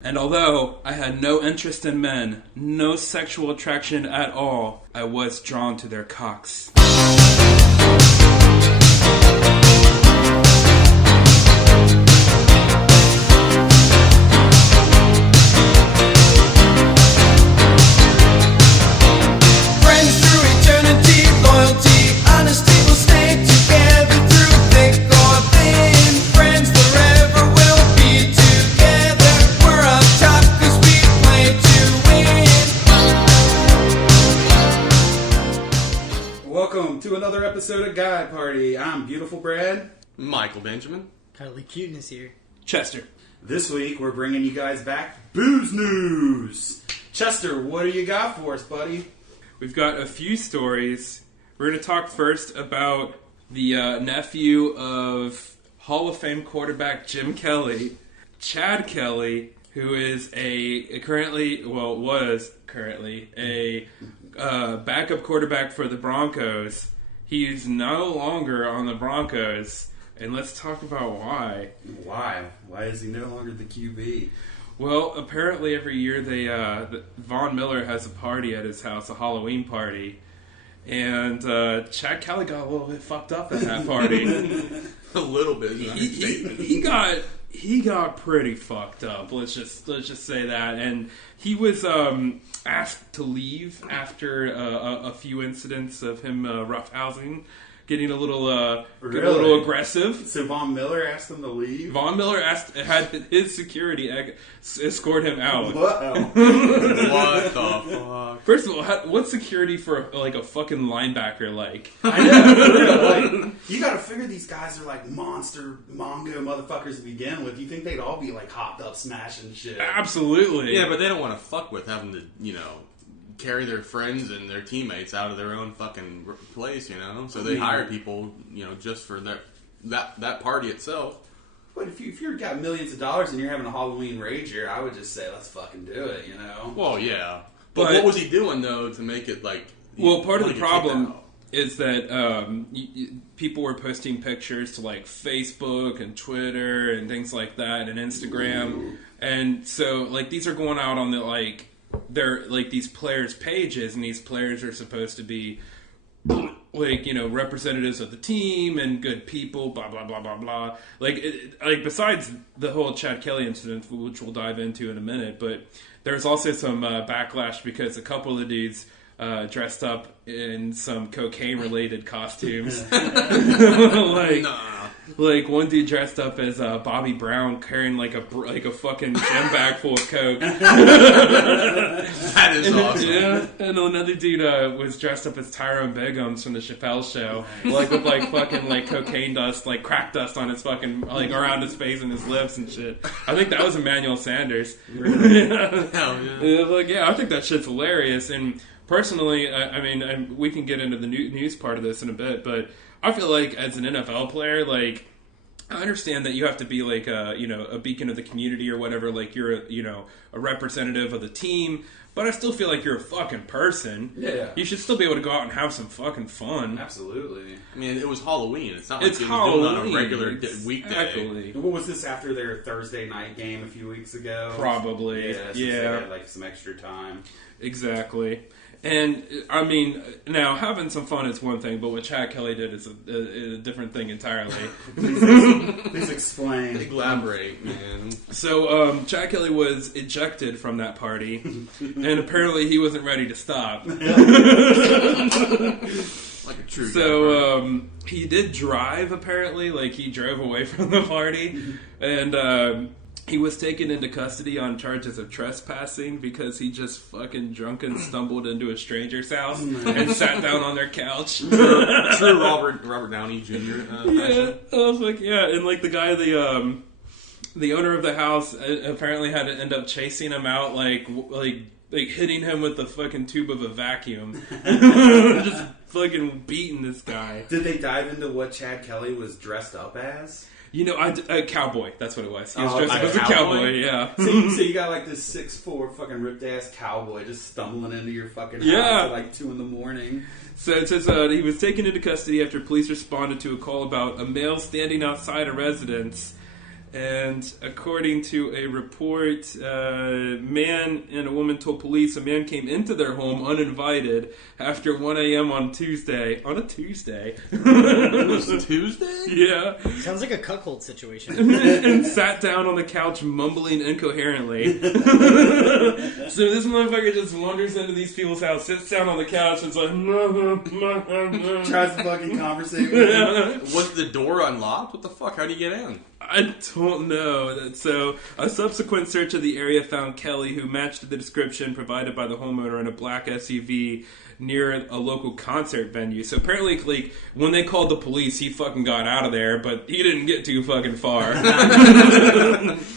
And although I had no interest in men, no sexual attraction at all, I was drawn to their cocks. Another episode of Guy Party. I'm Beautiful Brad. Michael Benjamin. Cuddly Cuteness here. Chester. This week we're bringing you guys back booze news. Chester, what do you got for us, buddy? We've got a few stories. We're going to talk first about the nephew of Hall of Fame quarterback Jim Kelly, Chad Kelly, who is was currently a backup quarterback for the Broncos. He's no longer on the Broncos, and let's talk about why. Why? Why is he no longer the QB? Well, apparently every year Von Miller has a party at his house, a Halloween party, and Chad Kelly got a little bit fucked up at that party. A little bit. He got pretty fucked up. Let's just say that, and he was asked to leave after a few incidents of him roughhousing, getting a little aggressive. So Von Miller asked him to leave? Von Miller had his security escort him out. Wow. What the fuck? First of all, what's security for a fucking linebacker like? I know. You gotta figure these guys are like mongo motherfuckers to begin with. You think they'd all be like hopped up smashing shit? Absolutely. Yeah, but they don't want to fuck with having to, carry their friends and their teammates out of their own fucking place, So they hire people, just for that party itself. But if you've got millions of dollars and you're having a Halloween rager, I would just say, let's fucking do it, Well, yeah. But what was he doing, though, to make it like... Well, part of the problem is that people were posting pictures to Facebook and Twitter and things like that and Instagram. Ooh. And so these are going out on they're these players' pages, and these players are supposed to be representatives of the team and good people, blah blah blah blah blah. Besides the whole Chad Kelly incident, which we'll dive into in a minute, but there's also some backlash because a couple of the dudes dressed up in some cocaine-related costumes. One dude dressed up as Bobby Brown carrying a fucking gym bag full of coke. That is awesome. Yeah, and another dude was dressed up as Tyrone Biggums from the Chappelle Show, with fucking cocaine dust, crack dust on his fucking around his face and his lips and shit. I think that was Emmanuel Sanders. Really? Hell yeah. I think that shit's hilarious. And personally, I mean, we can get into the news part of this in a bit, but I feel as an NFL player, I understand that you have to be a beacon of the community or whatever. You're a representative of the team, but I still feel you're a fucking person. Yeah. You should still be able to go out and have some fucking fun. Absolutely. I mean, it was Halloween. It's not like it's it was Halloween. doing on a regular weekday. Exactly. What was this after their Thursday night game a few weeks ago? Probably. Yeah. They had some extra time. Exactly. And, I mean, now, having some fun is one thing, but what Chad Kelly did is a different thing entirely. Please explain. Elaborate, man. So, Chad Kelly was ejected from that party, and apparently he wasn't ready to stop. Like a true So, he did drive, apparently. He drove away from the party, and, he was taken into custody on charges of trespassing because he just fucking drunken stumbled into a stranger's house and sat down on their couch. True Robert Downey Jr. Yeah, I was and the guy, the owner of the house apparently had to end up chasing him out, hitting him with the fucking tube of a vacuum, just fucking beating this guy. Did they dive into what Chad Kelly was dressed up as? A cowboy. That's what it was. He was dressed up as a cowboy, yeah. So you got this 6'4" fucking ripped ass cowboy just stumbling into your fucking house at 2 a.m. So it says he was taken into custody after police responded to a call about a male standing outside a residence And according to a report, man and a woman told police a man came into their home uninvited after 1 a.m. on Tuesday. On a Tuesday. It was Tuesday? Yeah. Sounds like a cuckold situation. And sat down on the couch mumbling incoherently. So this motherfucker just wanders into these people's house, sits down on the couch, and it's like... Tries to fucking conversate with them. Was the door unlocked? What the fuck? How do you get in? I don't know. So, a subsequent search of the area found Kelly, who matched the description provided by the homeowner, in a black SUV near a local concert venue. So apparently, like, when they called the police, he fucking got out of there, but he didn't get too fucking far.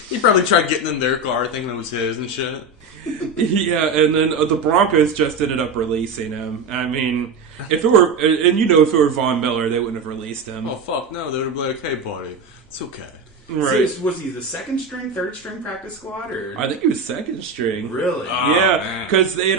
He probably tried getting in their car thinking it was his and shit. Yeah, and then the Broncos just ended up releasing him. I mean, if it were, and you know, if it were Von Miller, they wouldn't have released him. Oh, fuck no. They would have been like, hey, buddy, it's okay. Right. So was he the second string, third string practice squad, or? I think he was second string. Really? Yeah, because they'd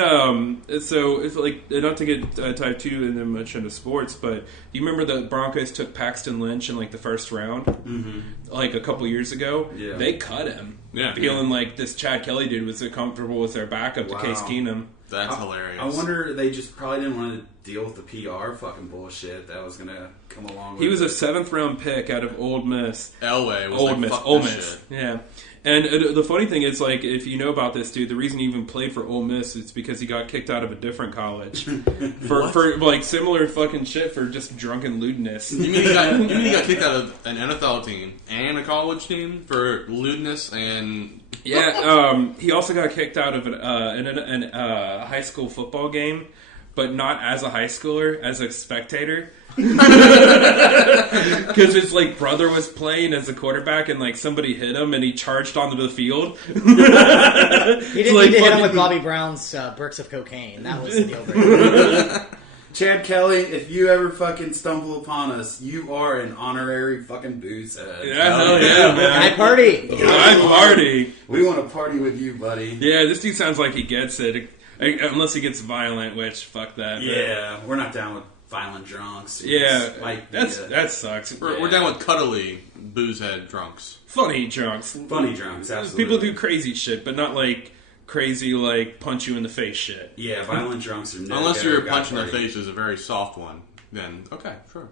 so it's like, not to get type 2 and then much into sports, but you remember the Broncos took Paxton Lynch in like the first round, like a couple years ago. Yeah. They cut him, Yeah. feeling like this Chad Kelly dude was so comfortable with their backup to Case Keenum. That's hilarious. I wonder they just probably didn't want to deal with the PR fucking bullshit that was gonna come along with He was it. a 7th round pick out of Old Miss. Elway was Old like, Miss, fuck Ole this Miss, shit. yeah. And the funny thing is, like, if you know about this dude, the reason he even played for Ole Miss is because he got kicked out of a different college for like similar fucking shit for just drunken lewdness. You mean he got kicked out of an NFL team and a college team for lewdness and... Yeah, he also got kicked out of an high school football game, but not as a high schooler, as a spectator. Because his like brother was playing as a quarterback, and like somebody hit him, and he charged onto the field. He didn't like, need to hit him fucking- with Bobby Brown's bricks of cocaine. That was the deal breaker. Chad Kelly, if you ever fucking stumble upon us, you are an honorary fucking booze head. Yeah, hell yeah, man. High party. High party. We want to party with you, buddy. Yeah, this dude sounds like he gets it, unless he gets violent, which fuck that. but- Yeah, we're not down with violent drunks. Yeah, Like, that sucks. We're down with cuddly boozehead drunks. Funny drunks. funny drunks, absolutely. People do crazy shit, but not like crazy, like punch you in the face shit. Yeah, violent drunks are no Unless go, your gotta punch in the party. face is a very soft one, then okay, sure.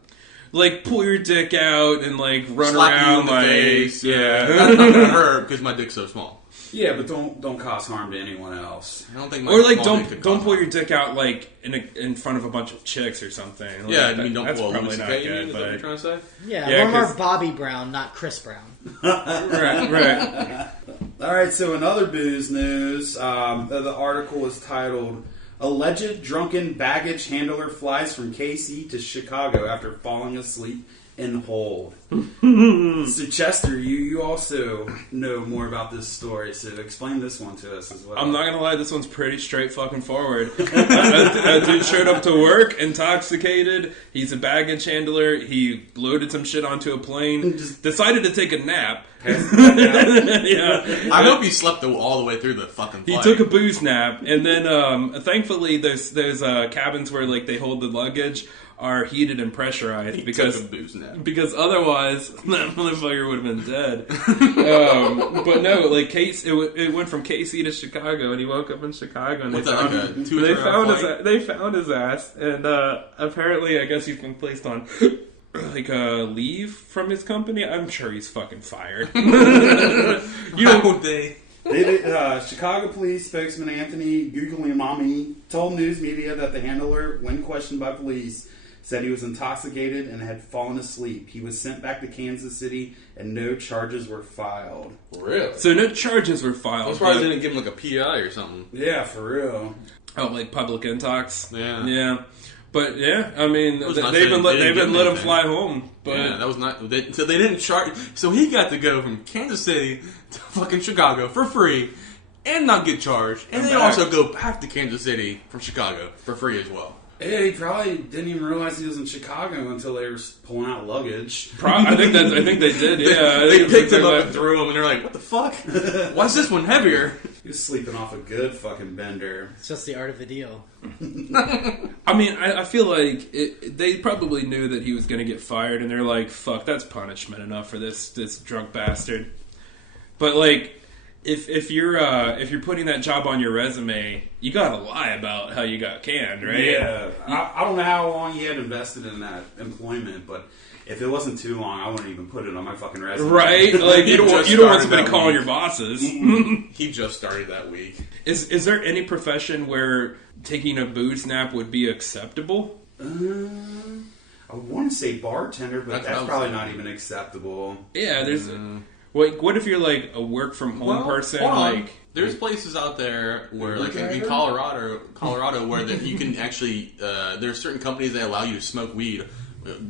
Like pull your dick out and like run Slap you around in the like face. yeah. That's not gonna hurt because my dick's so small. Yeah, but don't cause harm to anyone else. I don't think my Or like small dick could don't cause pull harm. your dick out like in front of a bunch of chicks or something. Like, Yeah, I mean don't that's pull a probably Lucy not Kay, you mean? good. Is that what you're But trying to say? Yeah, Yeah, we're more 'cause- Bobby Brown, not Chris Brown. right. All right, so in other booze news, the article is titled "Alleged Drunken Baggage Handler Flies from KC to Chicago After Falling Asleep in Hold." So Chester, you also know more about this story, so explain this one to us as well. I'm not gonna lie, this one's pretty straight fucking forward. A dude showed up to work intoxicated. He's a baggage handler. He loaded some shit onto a plane. Just- Decided to take a nap. Yeah. I hope he slept all the way through the fucking He flight. took a booze nap, and then thankfully those cabins where like they hold the luggage are heated and pressurized He because took a booze nap. because otherwise that motherfucker would have been dead. But no, like it went from KC to Chicago, and he woke up in Chicago, and What's they that, found like a him. 2 or They 3 found hour his flight? they found his ass, and apparently I guess he's been placed on like leave from his company. I'm sure he's fucking fired. You know, Chicago police spokesman Anthony Guglielmi told news media that the handler, when questioned by police, said he was intoxicated and had fallen asleep. He was sent back to Kansas City, and no charges were filed. Really? so no charges were filed. I'm surprised but- they didn't give him like a PI or something. Yeah, for real. Oh, like public intox. Yeah. Yeah. But yeah, I mean, It was they've nice been that let, they they've didn't been let him give fly anything. home. But Yeah, that was not. So they didn't charge. So he got to go from Kansas City to fucking Chicago for free, and not get charged, and And then back. also go back to Kansas City from Chicago for free as well. Yeah, he probably didn't even realize he was in Chicago until they were pulling out luggage. I think they did. Yeah, They picked him up and threw him, and they're like, "What the fuck? Why is this one heavier?" He was sleeping off a good fucking bender. It's just the art of the deal. I mean, I feel like they probably knew that he was going to get fired, and they're like, "Fuck, that's punishment enough for this drunk bastard." But like, if you're putting that job on your resume, you gotta lie about how you got canned, right? Yeah, I don't know how long he had invested in that employment, but if it wasn't too long, I wouldn't even put it on my fucking resume. Right? Like you don't want somebody calling your bosses. He just started that week. Is there any profession where taking a booze nap would be acceptable? I want to say bartender, but that's probably not even acceptable. Yeah, there's. Like, what if you're like a work from home person? Like, there's places out there where, like in Colorado, where you can actually. There's certain companies that allow you to smoke weed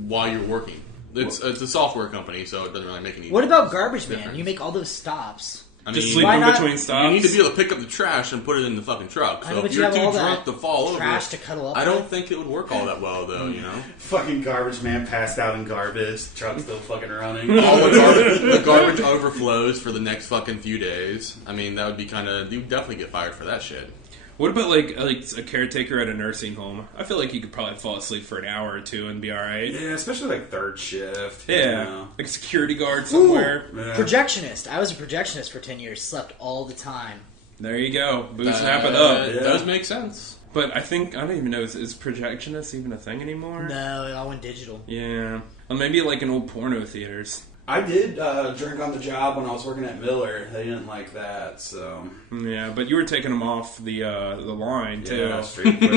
while you're working. It's a software company, so it doesn't really make any. What about garbage man? difference. You make all those stops. I just mean, sleep in between stops. You need to be able to pick up the trash and put it in the fucking truck. I know, So but if you you're have too all drunk that to fall trash over, to cuddle up I don't with. think it would work all that well, though. You know, Fucking garbage man passed out in garbage. Truck's still fucking running. all the garbage overflows for the next fucking few days. I mean, that would be kind of. You'd definitely get fired for that shit. What about like a caretaker at a nursing home? I feel like you could probably fall asleep for an hour or two and be all right. Yeah, especially like third shift. Yeah, You know? like a security guard somewhere. Yeah. Projectionist. I was a projectionist for 10 years. Slept all the time. There you go. Booze nap it up. It does make sense. But I don't even know, is projectionist even a thing anymore? No, it all went digital. Yeah. Well, maybe like in old porno theaters. I did drink on the job when I was working at Miller. They didn't like that, so Yeah, but you were taking them off the line too. yeah, straight. That's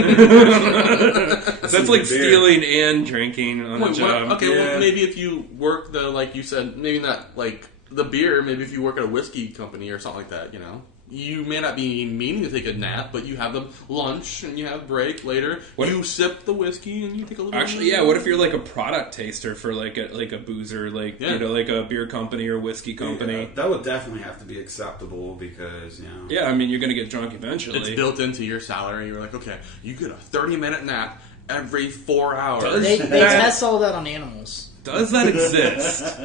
like stealing and drinking on the job. Well, maybe if you work like you said, maybe not like the beer. Maybe if you work at a whiskey company or something like that, you know. You may not be meaning to take a nap, but you have the lunch and you have break later. You sip the whiskey and you take a little. Actually, yeah. What if you're like a product taster for like a boozer, like you know, like a beer company or whiskey company? Yeah, that would definitely have to be acceptable because you know. Yeah, I mean, you're gonna get drunk eventually. It's built into your salary. You're like, okay, you get a 30-minute nap every 4 hours. They test all that on animals. Does that exist?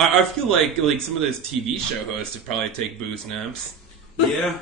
I feel like some of those TV show hosts would probably take booze naps. Yeah.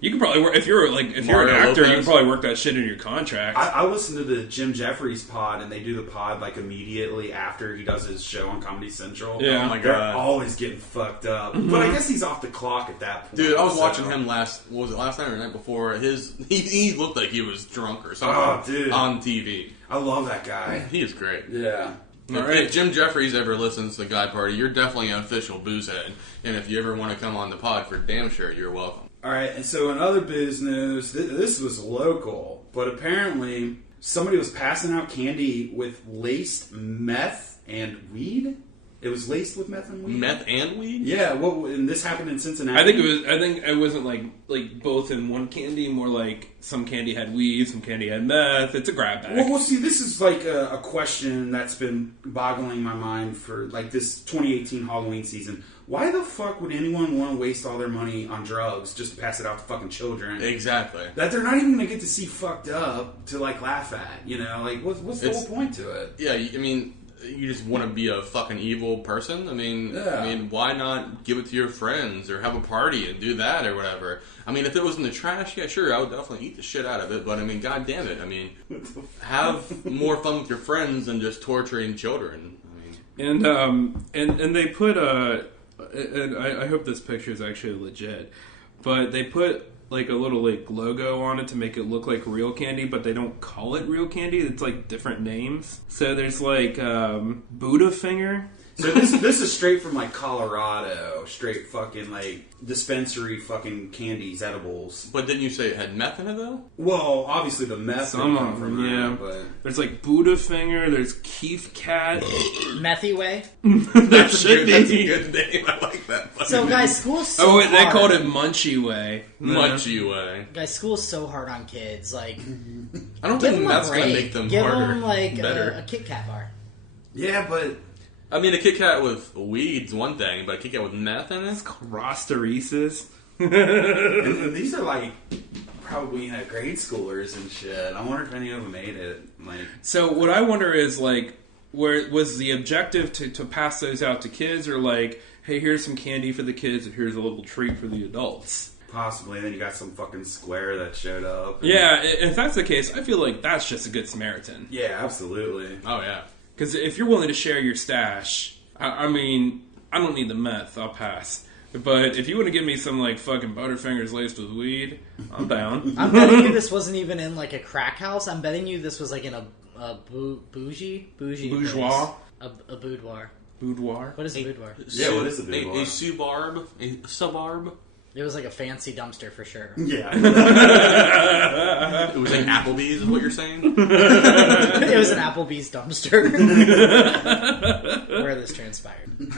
You could probably work if you're an actor. You could probably work that shit in your contract. I listen to the Jim Jeffries pod, and they do the pod like immediately after he does his show on Comedy Central. Yeah. Oh my They're god. always getting fucked up. But I guess he's off the clock at that point. Dude, I was watching him last night or the night before? He looked like he was drunk or something on TV. I love that guy. He is great. Yeah. If Jim Jeffries ever listens to the Guy Party, you're definitely an official boozehead. And if you ever want to come on the pod, for damn sure, you're welcome. All right, and so in other biz news, this was local, but apparently somebody was passing out candy with laced meth and weed. It was laced with meth and weed. Meth and weed? Yeah. And this happened in Cincinnati. I think it wasn't like both in one candy. More like some candy had weed, some candy had meth. It's a grab bag. Well, see, this is like a question that's been boggling my mind for like this 2018 Halloween season. Why the fuck would anyone want to waste all their money on drugs just to pass it out to fucking children? Exactly. That they're not even going to get to see fucked up to like laugh at. You know, like what's the whole point to it? Yeah, I mean, you just want to be a fucking evil person. I mean, why not give it to your friends or have a party and do that or whatever? I mean, if it was in the trash, yeah, sure, I would definitely eat the shit out of it. But I mean, god damn it, I mean, have more fun with your friends than just torturing children. I mean, and they put and I hope this picture is actually legit, but they put like a little like logo on it to make it look like real candy, but they don't call it real candy. It's like different names. So there's like Buddha finger. So this is straight from like Colorado, straight fucking like dispensary fucking candies, edibles. but didn't you say it had meth in it though? Well, obviously the meth Some come of from them, yeah. that, but There's like Buddha finger. There's Keith Cat. Methy way. That should That's a be. good name. I like that. So guys, school's so Oh, wait, they hard. called it Munchie Way. Munchy way. Guys, school's so hard on kids. Like, I don't give think them a that's break. gonna make them give harder. them like better. a Kit Kat bar. yeah, but I mean, a Kit Kat with weed's one thing, but a Kit Kat with meth in it? It's called Rosteresis. and these are like probably grade schoolers and shit. I wonder if any of them ate it. Like, so what I wonder is like, where was the objective to pass those out to kids, or like, hey, here's some candy for the kids and here's a little treat for the adults? Possibly. Then you got some fucking square that showed up. Yeah, if that's the case, I feel like that's just a good Samaritan. Yeah, absolutely. Oh yeah. Because if you're willing to share your stash, I mean, I don't need the meth. I'll pass. But if you want to give me some like fucking Butterfingers laced with weed, I'm down. I'm betting you this wasn't even in like a crack house. I'm betting you this was like in a bougie Bourgeois. place. A boudoir. Boudoir. What is a boudoir? Yeah, what is a boudoir? A subarb? A subarb? It was like a fancy dumpster for sure. Yeah. It was like Applebee's, is what you're saying? It was an Applebee's dumpster where this transpired.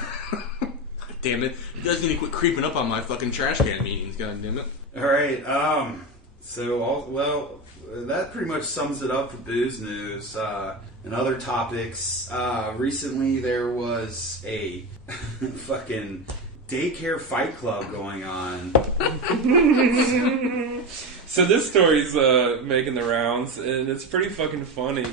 Damn it. You guys need to quit creeping up on my fucking trash can meetings, god damn it. Alright, well, that pretty much sums it up for booze news. And other topics, recently there was a fucking daycare fight club going on. So this story's making the rounds, and it's pretty fucking funny.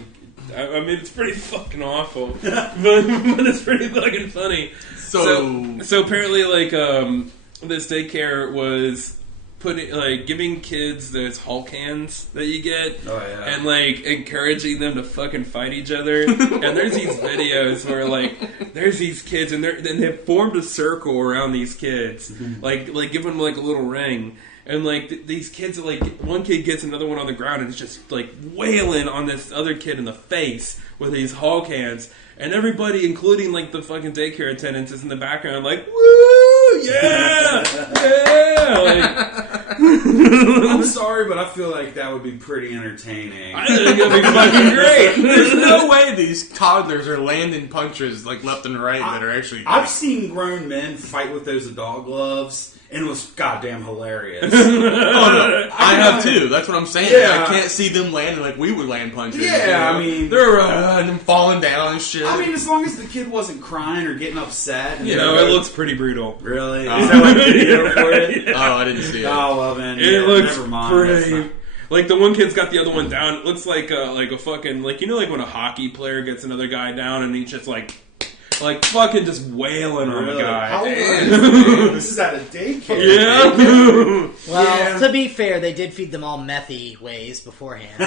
I mean, it's pretty fucking awful, but it's pretty fucking funny. So apparently, like, this daycare was giving kids those Hulk hands that you get, and like encouraging them to fucking fight each other. And there's these videos where like there's these kids, and they've formed a circle around these kids, like give them like a little ring. And, like, these kids, like, one kid gets another one on the ground and is just, like, wailing on this other kid in the face with these Hulk hands. And everybody, including, like, the fucking daycare attendants, is in the background, like, woo, yeah, yeah. Like, I'm sorry, but I feel like that would be pretty entertaining. I think it would be fucking great. There's no way these toddlers are landing punches, like, left and right that are actually... I've seen grown men fight with those dog gloves, and it was goddamn hilarious. Oh, no. I have too. That's what I'm saying. Yeah. I can't see them landing like we would land punches. Yeah, you know? I mean... They're and them falling down and shit. I mean, as long as the kid wasn't crying or getting upset. You know, it looks pretty brutal. Really? Is that like video for it? Oh, I didn't see it. Oh, well then. It looks never mind. pretty... Like, the one kid's got the other one down. It looks like a fucking... Like, you know, like when a hockey player gets another guy down and he's just like fucking just wailing on the guy. How old is this? Is at a daycare. Yeah. Well, to be fair, they did feed them all methy ways beforehand.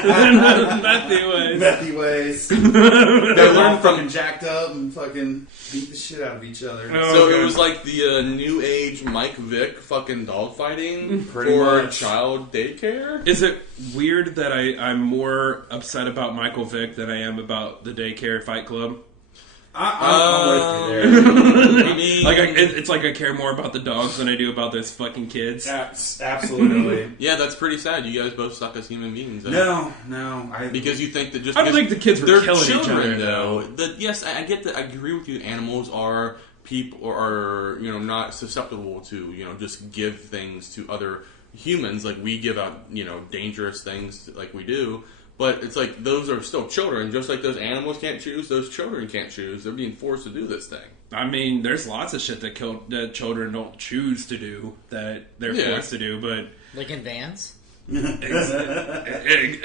Methy ways. They learned fucking jacked up and fucking beat the shit out of each other. So it was like the new age Mike Vick fucking dogfighting Pretty for much. child daycare? Is it weird that I'm more upset about Michael Vick than I am about the Daycare Fight Club? I'm with you there. I mean... It's like I care more about the dogs than I do about those fucking kids. Absolutely. Yeah, that's pretty sad. You guys both suck as human beings. No. Because you think that just I don't think the kids were they're killing children, each other, though. Yes, I get that. I agree with you. Animals are people are not susceptible to just give things to other humans like we give out dangerous things like we do. But it's like those are still children, just like those animals can't choose. Those children can't choose. They're being forced to do this thing. I mean, there's lots of shit that children don't choose to do that they're forced to do, but Like in vans?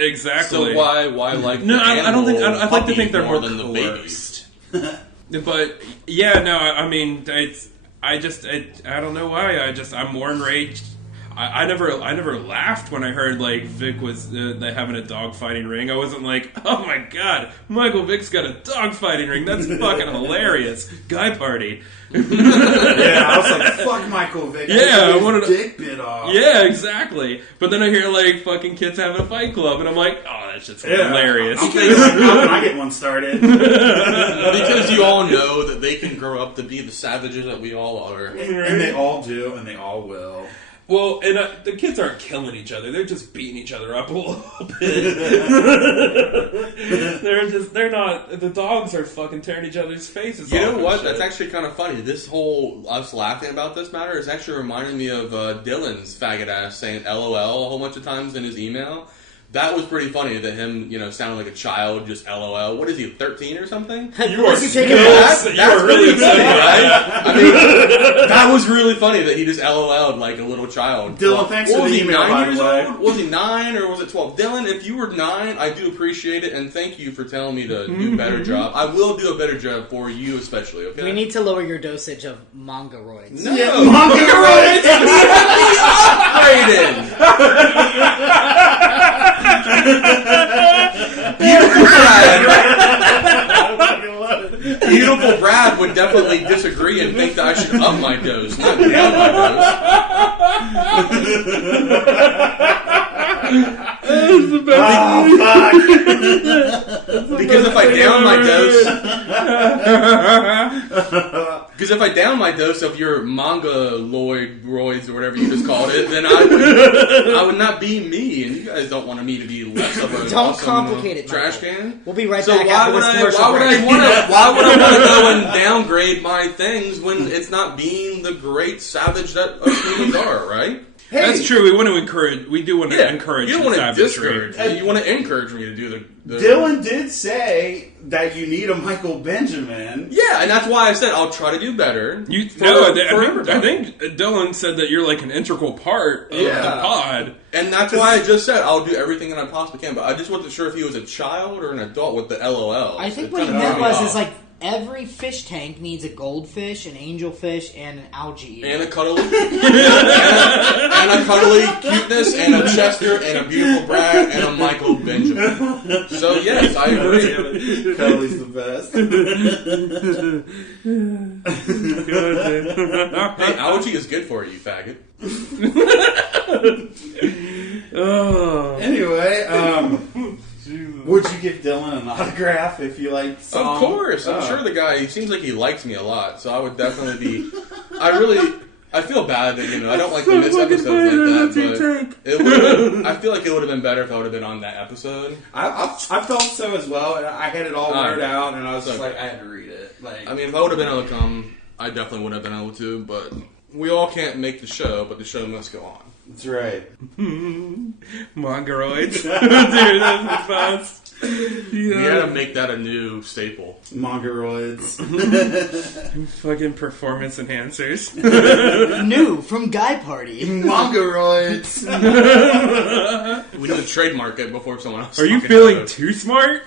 exactly. So why like no? the I don't think. I'd like to think they're more than the coerced. But yeah, no. I mean, I don't know why. I'm more enraged. I never laughed when I heard like Vic was having a dogfighting ring. I wasn't like, oh my god, Michael Vick's got a dogfighting ring. That's fucking hilarious. Guy party. Yeah, I was like, fuck Michael Vick. Yeah, I wanted to dick bit off. Yeah, exactly. But then I hear like fucking kids having a fight club, and I'm like, oh, that's just hilarious. I'm thinking like, how can I get one started? Because you all know that they can grow up to be the savages that we all are. And they all do, and they all will. Well, and the kids aren't killing each other; they're just beating each other up a little bit. they're not. The dogs are fucking tearing each other's faces off. You know and what? shit. That's actually kind of funny. This whole us laughing about this matter is actually reminding me of Dylan's faggot ass saying "LOL" a whole bunch of times in his email. That was pretty funny that him, sounded like a child, just LOL. What is he, 13 or something? You are That's really funny, right? I mean, that was really funny that he just LOL'd like a little child. Dylan, thanks for the email, by the way. Old? Was he 9 or was it 12? Dylan, if you were 9, I do appreciate it, and thank you for telling me to do a better job. I will do a better job for you especially, okay? We need to lower your dosage of Mongoroids. No! Yeah, Mongoroids! Beautiful Brad would definitely disagree and think that I should up my dose, not down my dose. Because if I down my dose of your Mongoloids or whatever you just called it, then I would not be me, and you guys don't want me to be less of a Don't complicate it, trash Michael. can. We'll be right So back why after would this I commercial want break. to go and downgrade my things when it's not being the great savage that us humans are, right? Hey, That's true. We want to encourage. We do want to encourage. You don't want to savagery. discourage me. You want to encourage me to do the Dylan did say that you need a Michael Benjamin. Yeah, and that's why I said I'll try to do better. I everybody. think Dylan said that you're like an integral part of the pod. And that's why I just said I'll do everything that I possibly can. But I just wasn't sure if he was a child or an adult with the LOL. I think what he meant was like every fish tank needs a goldfish, an angelfish, and an algae. And a cuddly, and a cuddly cuteness, and a Chester, and a beautiful Brad, and a Michael Benjamin. So yes, I agree. Cuddly's the best. Hey, algae is good for you, you faggot. Anyway, would you give Dylan an autograph if you liked the song? Of course, I'm sure the guy. He seems like he likes me a lot, so I would definitely be. I feel bad that I don't like to miss episodes like that, but I feel like it would have been better if I would have been on that episode. I felt so as well. I had it all worded out, and I was just like, I had to read it. I mean, if I would have been able to come, I definitely would have been able to. But we all can't make the show, but the show must go on. That's right. Mongoroids. Dude, that's the best. We had to make that a new staple. Mongoroids. Fucking performance enhancers. New from Guy Party. Mongoroids. We need to trademark it before someone else. Are you feeling too smart?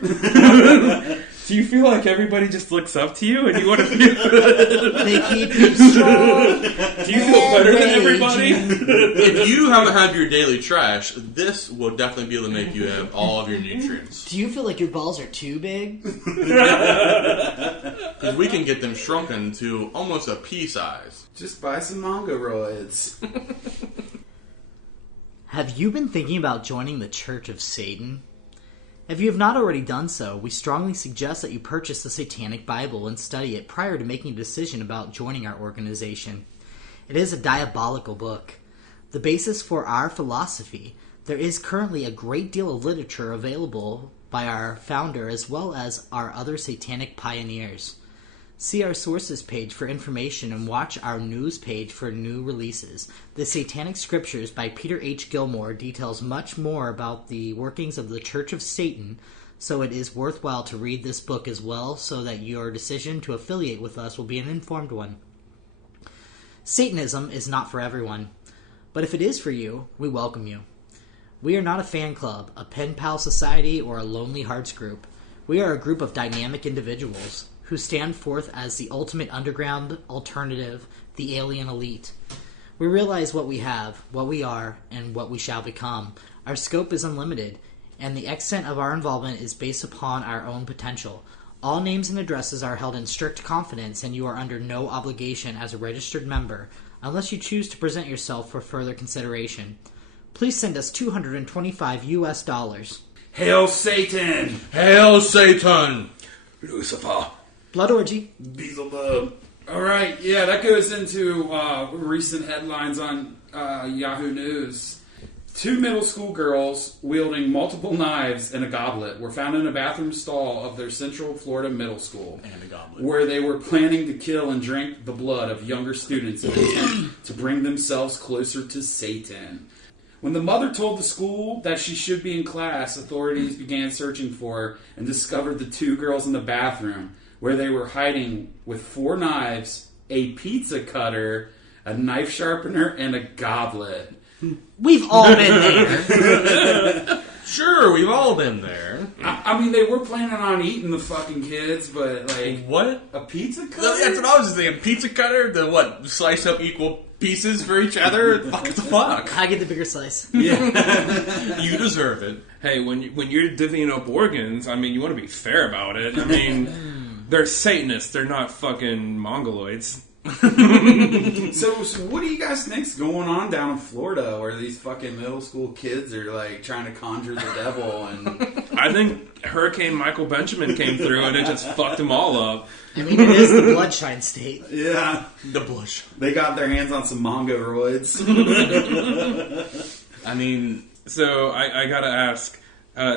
Do you feel like everybody just looks up to you and you want to feel... They keep you strong. Do you feel better than everybody? If you haven't had your daily trash, this will definitely be able to make you have all of your nutrients. Do you feel like your balls are too big? Because we can get them shrunken to almost a pea size. Just buy some Mongoroids. Have you been thinking about joining the Church of Satan? If you have not already done so, we strongly suggest that you purchase the Satanic Bible and study it prior to making a decision about joining our organization. It is a diabolical book. The basis for our philosophy. There is currently a great deal of literature available by our founder as well as our other satanic pioneers. See our sources page for information and watch our news page for new releases. The Satanic Scriptures by Peter H. Gilmore details much more about the workings of the Church of Satan, so it is worthwhile to read this book as well so that your decision to affiliate with us will be an informed one. Satanism is not for everyone, but if it is for you, we welcome you. We are not a fan club, a pen pal society, or a lonely hearts group. We are a group of dynamic individuals who stand forth as the ultimate underground alternative, the alien elite. We realize what we have, what we are, and what we shall become. Our scope is unlimited, and the extent of our involvement is based upon our own potential. All names and addresses are held in strict confidence, and you are under no obligation as a registered member, unless you choose to present yourself for further consideration. Please send us $225 US. Hail Satan! Hail Satan! Lucifer. Blood orgy. Beelzebub. All right, yeah, that goes into recent headlines on Yahoo News. 2 middle school girls wielding multiple knives and a goblet were found in a bathroom stall of their Central Florida middle school, And a goblet. where they were planning to kill and drink the blood of younger students in an attempt to bring themselves closer to Satan. When the mother told the school that she should be in class, authorities began searching for her and discovered the 2 girls in the bathroom, where they were hiding with 4 knives, a pizza cutter, a knife sharpener, and a goblet. We've all been there. Sure, we've all been there. I mean, they were planning on eating the fucking kids, but, like... What? A pizza cutter? That's what I was just thinking. Pizza cutter to what? Slice up equal pieces for each other? What the fuck? I get the bigger slice. Yeah. You deserve it. Hey, when you're divvying up organs, I mean, you want to be fair about it. I mean, they're Satanists. They're not fucking Mongoloids. So what do you guys think's going on down in Florida, where these fucking middle school kids are like trying to conjure the devil? And I think Hurricane Michael Benjamin came through and it just fucked them all up. I mean, it is the Bloodshine State. yeah, The bush. they got their hands on some Mongoroids. I mean, So I gotta ask,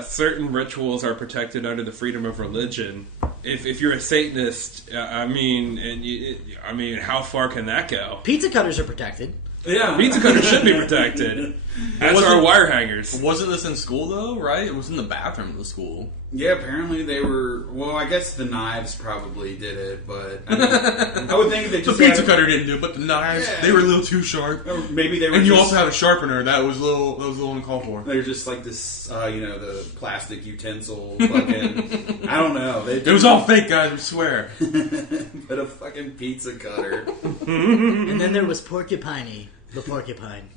certain rituals are protected under the freedom of religion. If you're a Satanist, I mean, how far can that go? Pizza cutters are protected. Yeah, Pizza cutters should be protected. As Wasn't- are wire hangers. wasn't this in school though, right? It was in the bathroom of the school. yeah. Apparently they were. Well, I guess the knives probably did it, but I, mean, I would think they The just pizza had- cutter didn't do it, but the knives, Yeah. they were a little too sharp. or maybe they were. And you just, also had a sharpener that was a little uncalled for. They're just like this, the plastic utensil. Fucking, I don't know. It was all fake, guys, I swear. but a fucking pizza cutter. And then there was Porcupiney, the porcupine.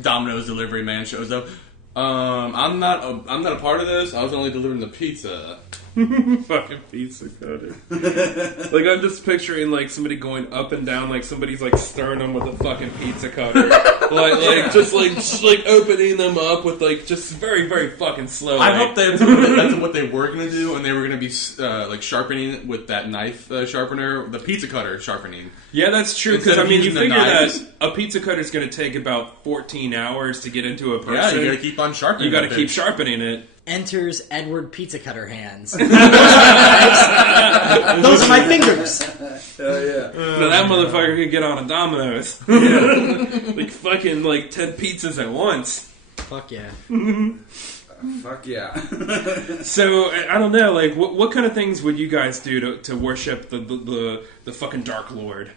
Domino's delivery man shows up. I'm not a part of this. I was only delivering the pizza. Fucking pizza cutter. Like, I'm just picturing, like, somebody going up and down, like, somebody's, like, stirring them with a fucking pizza cutter. Just opening them up with, like, just very, very fucking slowly. I hope that's what they were going to do, and they were going to be, like, sharpening it with that knife sharpener, the pizza cutter sharpening. Yeah, that's true, because, Instead I of mean, you using the figure knives. that a pizza cutter is going to take about 14 hours to get into a person. Yeah, you got to keep on sharpening You got to that keep bitch. sharpening it. Enters Edward Pizza Cutter hands. Those are my fingers. Hell yeah. Now that motherfucker could get on a Domino's. Like, fucking, like, 10 pizzas at once. Fuck yeah. Fuck yeah. So I don't know, like what kind of things would you guys do to worship the fucking Dark Lord?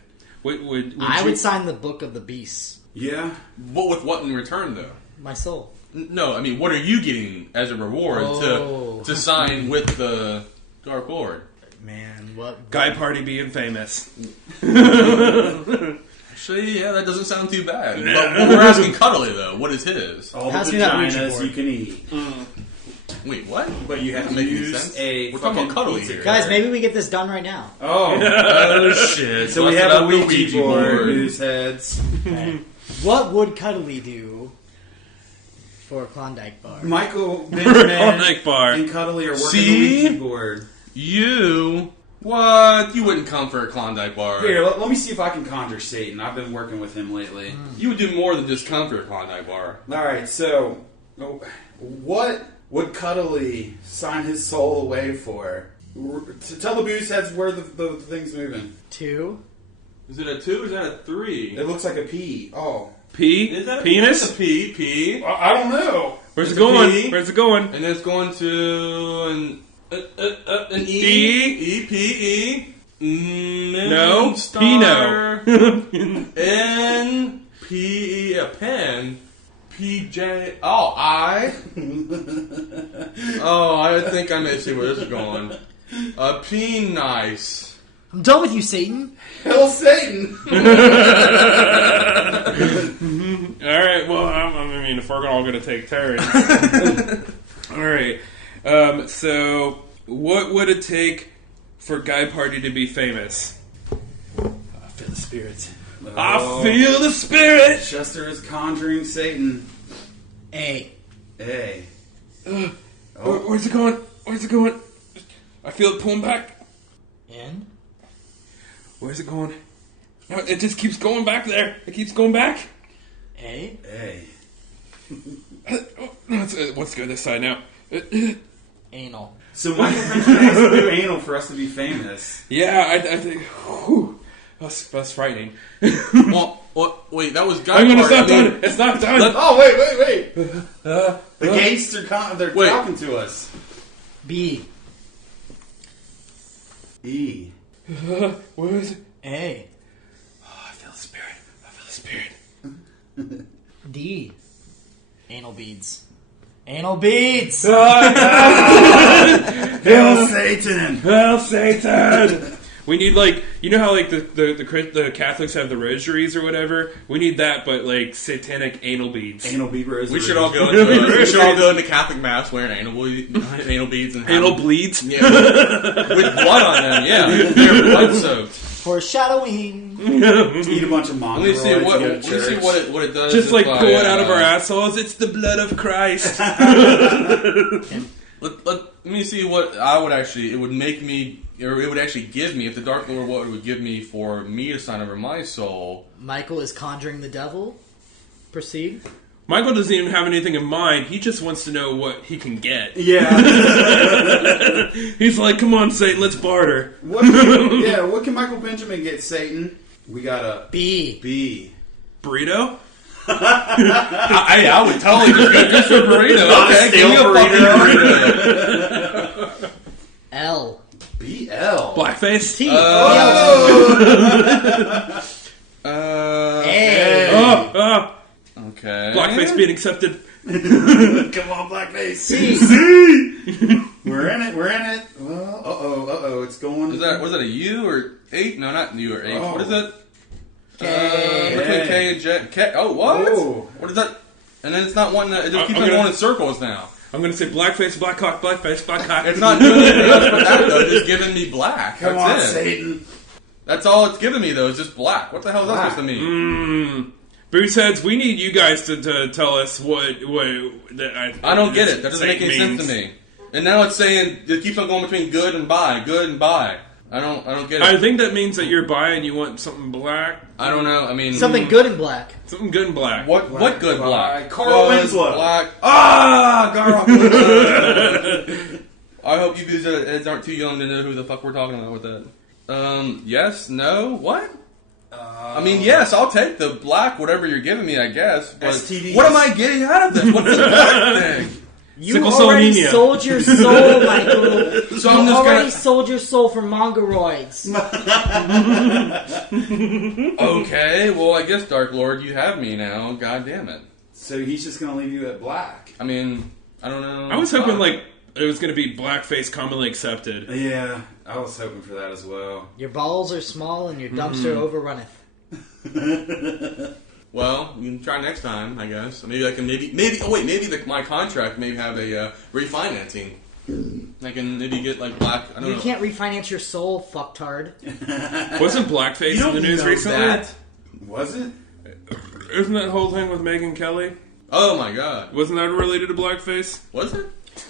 Would I you- would sign the Book of the Beasts. Yeah. But with what in return, though? My soul. No, I mean, what are you getting as a reward to sign with the Dark Lord? Man, what? Guy Party being famous. Actually, yeah, that doesn't sound too bad. But we're asking Cuddly, though. What is his? All Pass the me that Ouija vaginas board. you can eat. Wait, what? But you have Doesn't to make any use sense. a We're talking fucking about Cuddly pizza here. Guys, maybe we get this done right now. Oh. Oh, shit. So we Busted have out a the Ouija board. News heads. Okay. What would Cuddly do for a Klondike bar? Michael, Benjamin, Klondike bar. and Cuddly are working See? the Ouija board. You? What? You wouldn't come for a Klondike bar. Here, let me see if I can conjure Satan. I've been working with him lately. You would do more than just come for a Klondike bar. Alright, so what would Cuddly sign his soul away for? To tell the booze heads where the thing's moving. 2. Is it a 2 or is that a 3? It looks like a P. Oh. P? Is that a Penis? It's a P. P. I don't know. Where's It's it a going? P. Where's it going? And it's going to an E. E. E. P. E. No. Star. Pino. N. P. E. A pen. P. J. Oh, I. Oh, I think I may see where this is going. P. Nice. I'm done with you, Satan. Hell Satan! Alright, well, I mean, if we're all going to take turns. Alright. So, what would it take for Guy Party to be famous? I feel the spirit. I feel the spirit! Chester is conjuring Satan. A. Hey. Where's it going? Where's it going? I feel it pulling back. N. Where's it going? No, it just keeps going back there. It keeps going back. A. Hey. Let's go this side now. Anal. So Michael Benjamin has to do anal for us to be famous. Yeah, I think. Whew, that's frightening. Well, Wait, that was guy Hang on, it's part. not done. It's not done. Oh, wait. The gates are they're talking to us. B. E. What is it? A. Oh, I feel the spirit. D. Anal beads. Anal beads! Hail Satan! Hail Satan! We need, like, you know how, like, the Catholics have the rosaries or whatever? We need that, but, like, satanic anal beads. Anal bead rosary. We should all go into Catholic mass wearing anal beads and Anal bleeds? Yeah, with blood on them. Yeah, they're blood soaked. Foreshadowing. Eat a bunch of Mongoroids. Let me see what it does. Just like pull it out of our assholes. It's the blood of Christ. Let me see what I would actually. It would make me, or it would actually give me, if the Dark Lord, what it would give me for me to sign over my soul. Michael is conjuring the devil. Proceed. Michael doesn't even have anything in mind. He just wants to know what he can get. Yeah. He's like, come on, Satan, let's barter. What can Michael Benjamin get, Satan? We got a B. Burrito? I would totally just go just for burrito. Okay, give me a burrito. L. BL. Blackface? T. Oh. A. Oh. Okay. Blackface being accepted. Come on, Blackface. C. We're in it. Well, uh-oh, it's going. Was that a U or H? No, not U or H. Oh. What is it? K. Between K and J. K. Oh, what? Oh. What is that? And then it's not one that... It just keeps on Okay. going in circles now. I'm going to say blackface, black cock, blackface, black cock. It's not doing anything else but that, though. It's just giving me black. Come That's on, it. Satan. That's all it's giving me, though, is just black. What the hell is that supposed to mean? Bruce Heads, we need you guys to tell us what I don't get it. That doesn't make any sense to me. And now it's saying... It keeps on going between good and bi. Good and bi. I don't get it. I think that means that you're bi and you want something black. I don't know. I mean... Something good and black. Something good and black. What good black? Carl Winslow. Black. Carl Winslow. I hope you guys aren't too young to know who the fuck we're talking about with that. Yes, no, what? I mean, yes, I'll take the black, whatever you're giving me, I guess. But STDs. what am I getting out of this? What's the black thing? You Sickle cell already anemia. sold your soul, Michael. So You I'm just already gonna... sold your soul for Mongoroids. Okay, well, I guess, Dark Lord, you have me now. God damn it. So he's just going to leave you at black. I mean, I don't know. I was hoping like it was going to be blackface commonly accepted. Yeah, I was hoping for that as well. Your balls are small and your dumpster overrunneth. Well, you can try next time, I guess. Maybe I can maybe my contract may have a refinancing. I can maybe get like black. I don't know. You can't refinance your soul, fucktard. Wasn't blackface in the news recently? That. Was it? Isn't that whole thing with Megyn Kelly? Oh my god. Wasn't that related to blackface? Was it?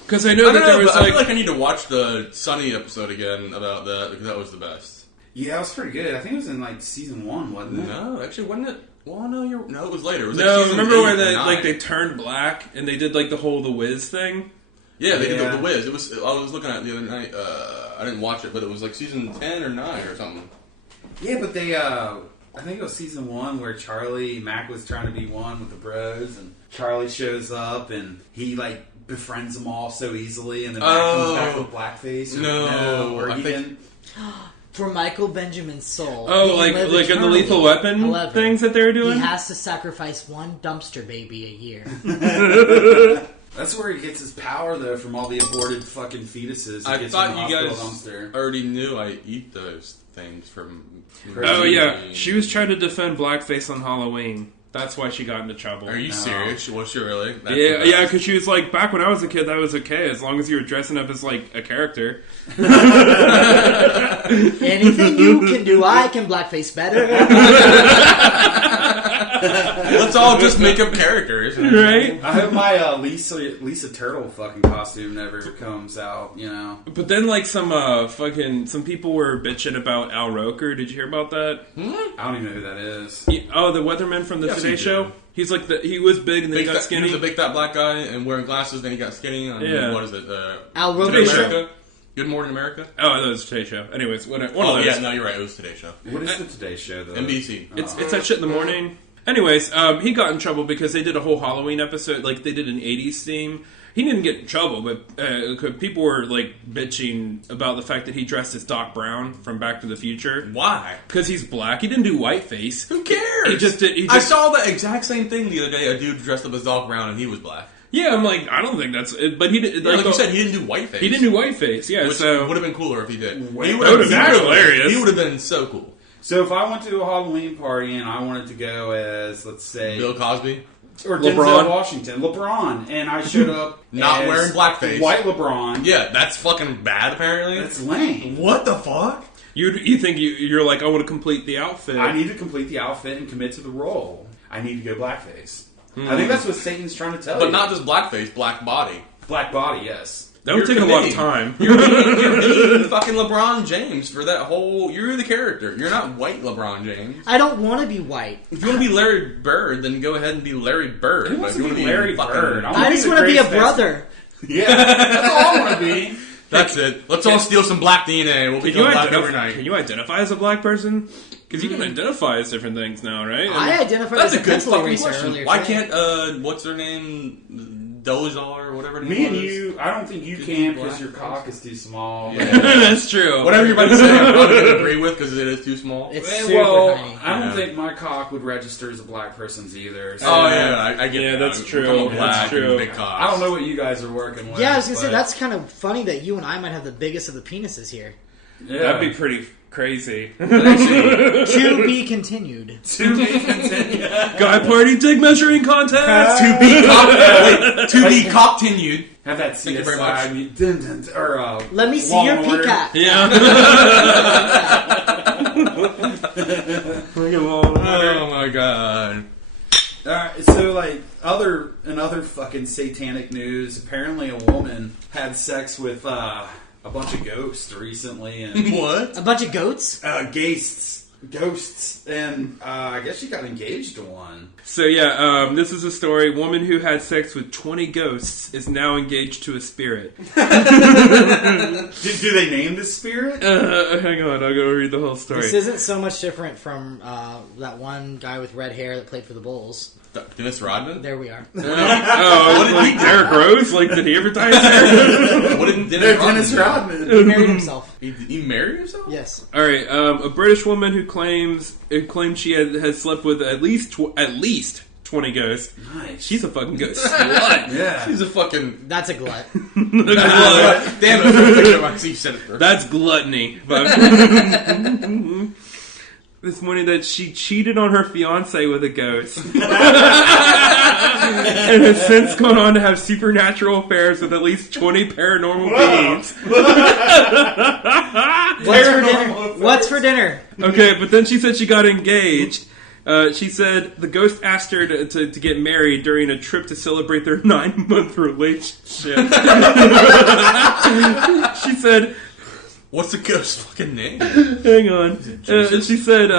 Because I know that there was I feel like like I need to watch the Sunny episode again about that because that was the best. Yeah, it was pretty good. I think it was in like season 1, wasn't it? No, actually, wasn't it? Well, no, it was later. It was like no. season Remember 8 where or they 9. like they turned black and they did like the whole The Wiz thing? Yeah, they did Yeah. the Wiz. It was. I was looking at it the other night. I didn't watch it, but it was like season 10 or 9 or something. Yeah, but they, I think it was season 1 where Mac was trying to be one with the bros, and Charlie shows up and he like befriends them all so easily, and then Mac comes back with blackface. Or I he think- didn't. For Michael Benjamin's soul. Oh, he like can live in the eternally. Lethal Weapon However, things that they were doing. He has to sacrifice one dumpster baby a year. That's where he gets his power, though, from all the aborted fucking fetuses. He I gets thought from the you hospital guys dumpster. already knew I eat those things from. Oh yeah, she was trying to defend blackface on Halloween. That's why she got into trouble. Are you No. serious? Was she really? That's Yeah, the yeah, best. because she was like, back when I was a kid, that was okay, as long as you were dressing up as, like, a character. Anything you can do, I can blackface better. Let's all just make up characters. Right? I hope my Lisa Turtle fucking costume never comes out, you know. But then, like, some people were bitching about Al Roker. Did you hear about that? I don't even know who that is. The weatherman from the Yes, Today you Show? do. He's like, he was big and then he got skinny. He was a big fat black guy and wearing glasses. Then he got skinny. Yeah. What is it? Al Good Roker Today Show. America. Good Morning America. Oh, that was Today Show. Anyways, one of Oh those. yeah, no, you're right. It was Today Show. What is the Today Show, though? NBC. It's that shit in the morning. Anyways, he got in trouble because they did a whole Halloween episode, like they did an 80s theme. He didn't get in trouble, but people were like bitching about the fact that he dressed as Doc Brown from Back to the Future. Why? Because he's black. He didn't do whiteface. Who cares? He just did. I saw the exact same thing the other day. A dude dressed up as Doc Brown and he was black. Yeah, I'm like, I don't think that's. But he did. Like you said, he didn't do whiteface. He didn't do whiteface. Yeah, which so would have been cooler if he did. That would have been hilarious. He would have been so cool. So if I went to a Halloween party and I wanted to go as, let's say, Bill Cosby or LeBron. Denzel Washington, LeBron, and I showed up not as wearing blackface, white LeBron. Yeah, that's fucking bad. Apparently, That's lame. what the fuck? you think you're like, I want to complete the outfit. I need to complete the outfit and commit to the role. I need to go blackface. I think that's what Satan's trying to tell you. But not just blackface, black body. Black body, yes. That would take a lot of time. You're being fucking LeBron James for that whole. You're the character. You're not white LeBron James. I don't want to be white. If you want to be Larry Bird, then go ahead and be Larry Bird. Who But wants if you to want be to be Larry fucking Bird? I just want to be a brother. Yeah, that's all I want to be. That's it. Let's all steal some black DNA. We'll become black Can overnight. you identify as a black person? Because you can identify as different things now, right? I identified That's as a a good pencil fucking eraser question. earlier Why today. can't what's her name, Dolezal or whatever her name Me and was? you, I don't think you Could can be because your black. cock is too small. Yeah. That's true. Whatever you're about to say, I'm not going to agree with because it is too small. It's Eh, super well, tiny. I don't Yeah. think my cock would register as a black person's either. So Oh yeah, I get Yeah, that. that's I'm true. a That's black and true. big cock. I don't know what you guys are working with. Yeah, I was gonna say but- that's kind of funny that you and I might have the biggest of the penises here. Yeah. That'd be pretty crazy. To be continued. to be continued. Guy party dick measuring contest. To be continued. Have that Thank you very CSI dun, dun, dun, or Let me see Law your and Order. peacock. Yeah. Oh my god. So like another fucking satanic news. Apparently, a woman had sex with a bunch of ghosts recently, and What? A bunch of goats? ghosts, and I guess she got engaged to one. So yeah, this is a story. Woman who had sex with 20 ghosts is now engaged to a spirit. Do they name the spirit? Hang on, I'll go read the whole story. This isn't so much different from that one guy with red hair that played for the Bulls. Dennis Rodman? There we are. Oh, like Derek Rose? Like, did he ever tie his hair? What did Dennis Rodman do? Rodman. He married himself. He married himself? Yes. All right, a British woman who claims she has slept with at least 20 ghosts. Nice. She's a fucking ghost slut. Yeah. She's a fucking... That's a glut. Damn it, I took a picture of my you said it first. That's gluttony. This morning that she cheated on her fiance with a ghost. And has since gone on to have supernatural affairs with at least 20 paranormal beings. What's for dinner? Okay, but then she said she got engaged. She said the ghost asked her to get married during a trip to celebrate their 9-month relationship. She said... What's the ghost's fucking name? Hang on. She said,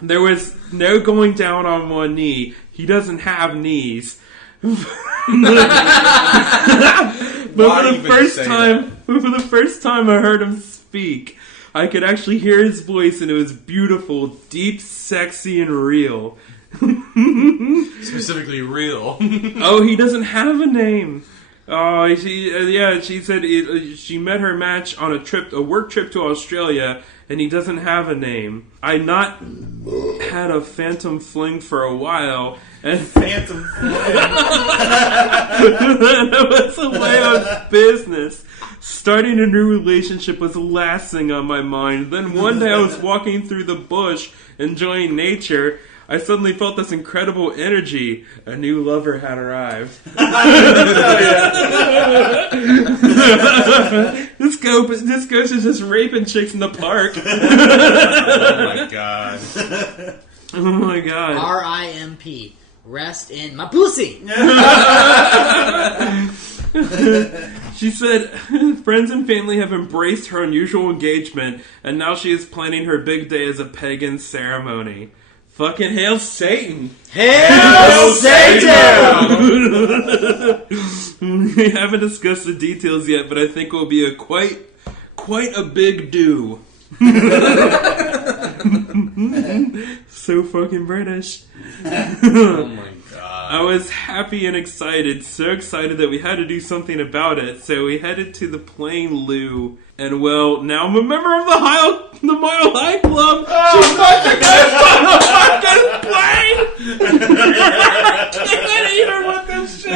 there was no going down on one knee. He doesn't have knees. But for the first time I heard him speak, I could actually hear his voice, and it was beautiful, deep, sexy, and real. Specifically real. Oh, he doesn't have a name. Oh, she said she met her match on a work trip to Australia, and he doesn't have a name. I not had a phantom fling for a while, and Phantom Fling. that was a way of business. Starting a new relationship was the last thing on my mind. Then one day I was walking through the bush, enjoying nature. I suddenly felt this incredible energy. A new lover had arrived. This ghost is just raping chicks in the park. Oh my god. Oh my god. RIMP. Rest in my pussy. She said friends and family have embraced her unusual engagement, and now she is planning her big day as a pagan ceremony. Fucking hail Satan! Hail Satan! We haven't discussed the details yet, but I think it will be a quite so fucking British. Oh my god. I was happy and excited, so excited that we had to do something about it. So we headed to the plane loo, and well, now I'm a member of the Mile High Club. She fucking goes on the fucking plane. I didn't even want this shit.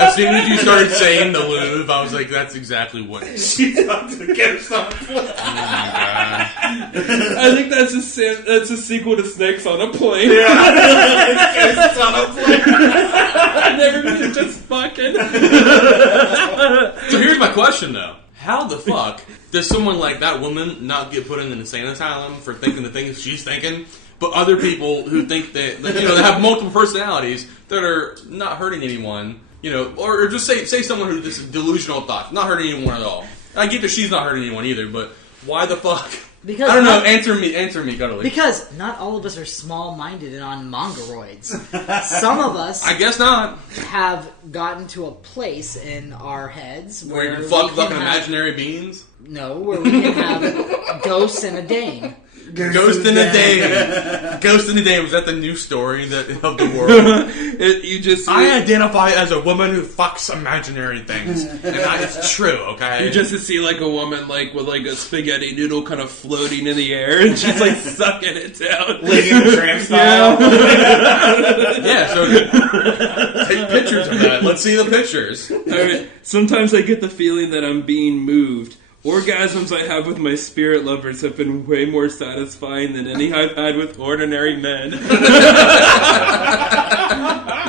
As soon as you started saying the Louvre, I was like, that's exactly what it is. She's about to get some. Oh my god. I think that's a sequel to Snakes on a Plane. Yeah. Ghosts on a plane. I never been just fucking. So here's my question, though. How the fuck does someone like that woman not get put in an insane asylum for thinking the things she's thinking, but other people who think that they have multiple personalities that are not hurting anyone, or just say someone who just delusional thoughts, not hurting anyone at all. I get that she's not hurting anyone either, but why the fuck? Because I don't know. Answer me, Cuddly. Because not all of us are small-minded and on Mongoroids. Some of us, I guess not. have gotten to a place in our heads Where you we fuck can have- imaginary beings. No, where we can have ghosts and a dame. Ghost in a Day. Ghost in a Day. Was that the new story of the world? I identify as a woman who fucks imaginary things, and it's true. Okay, You just see like a woman with a spaghetti noodle kind of floating in the air, and she's like sucking it down, Living the tramp style. yeah. So take pictures of that. Let's see the pictures. Sometimes I get the feeling that I'm being moved. Orgasms I have with my spirit lovers have been way more satisfying than any I've had with ordinary men.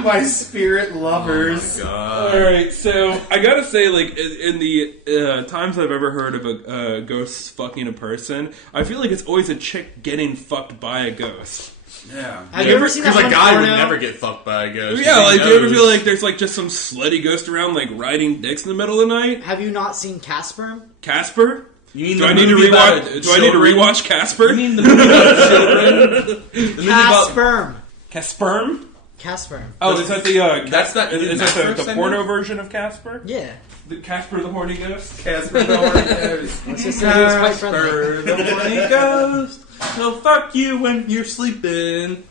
My spirit lovers. Oh my God. Alright, so I gotta say, in the times I've ever heard of a ghost fucking a person, I feel like it's always a chick getting fucked by a ghost. Yeah. Have you ever seen that Because a one guy would porno? never get fucked by a ghost. Yeah, He do you ever knows. feel like there's just some slutty ghost around riding dicks in the middle of the night? Have you not seen Casper? Casper? You mean Do the I need to movie about rewatch? Do I need to children? rewatch Casper? You mean the movie about children? The movie about Casperm. Casperm? Casperm. Oh, is that the? That's not- Is that Netflix, the I porno know? version of Casper? Yeah. The Casper the horny ghost. Casper the Horny Ghost. Let's just say he was quite friendly. Casper, the horny ghost. He'll fuck you when you're sleeping.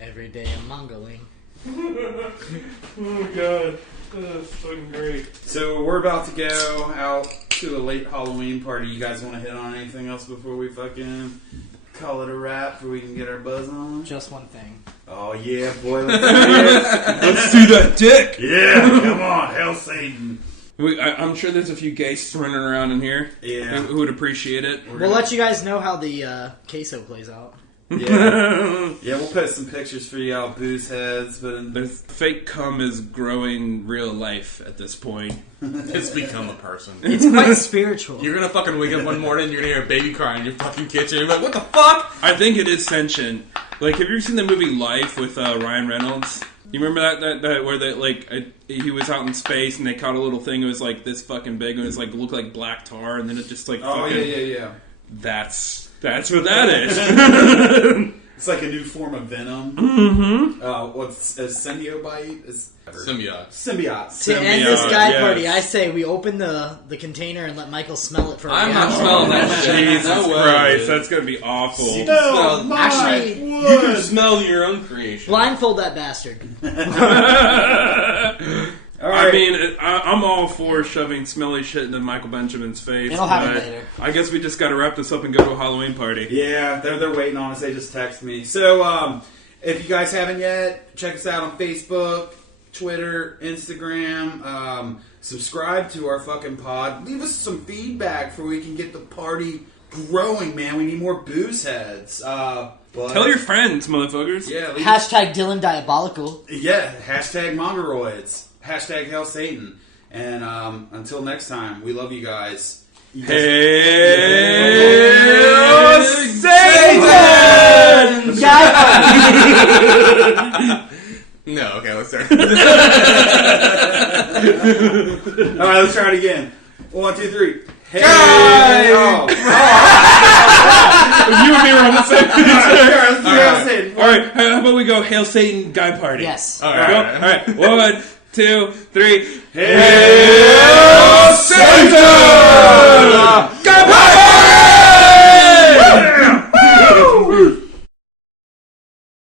Every day I'm mongoling. Oh my god. That's fucking great. So we're about to go out to a late Halloween party. You guys want to hit on anything else before we fucking call it a wrap, so we can get our buzz on? Just one thing. Oh yeah, boy. Let's See that dick? yeah, come on, Hell Satan. I'm sure there's a few gaysts running around in here Yeah. who would appreciate it. We'll let you guys know how the queso plays out. Yeah. Yeah, we'll post some pictures for y'all booze heads, but There's fake cum is growing real life at this point. It's become a person. It's quite spiritual. You're gonna fucking wake up one morning and you're gonna hear a baby cry in your fucking kitchen. You're like, what the fuck? I think it is sentient. Have you ever seen the movie Life with Ryan Reynolds? You remember that where he was out in space and they caught a little thing. It was this fucking big and it was looked like black tar, and then it just oh fucking, yeah. That's what that is. It's like a new form of venom. Mm-hmm. What's a symbiote? Symbiote. Symbiote. To end this guy yes. party, I say we open the container and let Michael smell it for a I'm not reaction. smelling that shit. Jesus No way, Christ, dude. that's gonna be awful. No, my Actually, You can wood. smell your own creation. Blindfold that bastard. All right. I mean, I'm all for shoving smelly shit into Michael Benjamin's face. It'll happen but later. I guess we just got to wrap this up and go to a Halloween party. Yeah, they're waiting on us. They just text me. So, if you guys haven't yet, check us out on Facebook, Twitter, Instagram. Subscribe to our fucking pod. Leave us some feedback so we can get the party growing, man. We need more booze heads. Tell your friends, motherfuckers. Yeah, Hashtag Dylan Diabolical. yeah. Hashtag Mongoroids. Hashtag Hell Satan. And until next time, we love you guys. Hail Satan! No, okay, let's start. All right, let's try it again. 1, 2, 3. Hey! Guys! Oh. You and me were on the same page. Let's do Hell Satan. All right, how about we go Hail Satan Guy Party? Yes. All Go. right. All right. 1, 2, 3. Hail